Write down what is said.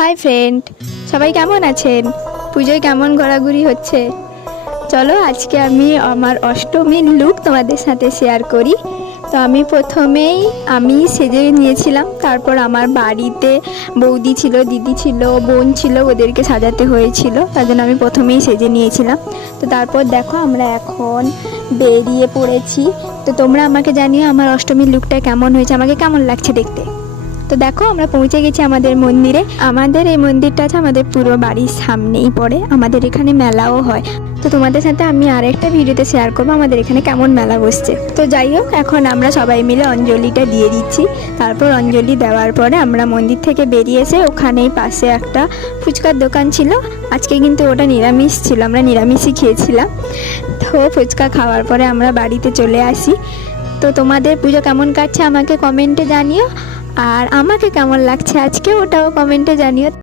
Hi friend, সবাই কেমন আছেন? পুজোয় কেমন ঘোরাঘুরি হচ্ছে? চলো আজকে আমি আমার অষ্টমীর লুক তোমাদের সাথে শেয়ার করি। তো আমি প্রথমেই সেজে নিয়েছিলাম, তারপর আমার বাড়িতে বৌদি ছিল, দিদি ছিল, বোন ছিল, ওদেরকে সাজাতে হয়েছিল, তার জন্য আমি প্রথমেই সেজে নিয়েছিলাম। তো তারপর দেখো আমরা এখন বেরিয়ে পড়েছি। তো তোমরা আমাকে জানিও আমার অষ্টমীর লুকটা কেমন হয়েছে, আমাকে কেমন লাগছে দেখতে। তো দেখো আমরা পৌঁছে গেছি আমাদের মন্দিরে। আমাদের এই মন্দিরটা আছে আমাদের পুরো বাড়ির সামনেই পড়ে, আমাদের এখানে মেলাও হয়। তো তোমাদের সাথে আমি আরেকটা ভিডিওতে শেয়ার করবো আমাদের এখানে কেমন মেলা বসছে। তো যাই হোক, এখন আমরা সবাই মিলে অঞ্জলিটা দিয়ে দিচ্ছি। তারপর অঞ্জলি দেওয়ার পরে আমরা মন্দির থেকে বেরিয়ে এসে ওখানেই পাশে একটা ফুচকার দোকান ছিল। আজকে কিন্তু ওটা নিরামিষ ছিল, আমরা নিরামিষই খেয়েছিলাম। তো ফুচকা খাওয়ার পরে আমরা বাড়িতে চলে আসি। তো তোমাদের পুজো কেমন কাটছে আমাকে কমেন্টে জানিও, আর আমাকে কেমন লাগছে আজকে ওটাও কমেন্টে জানিও।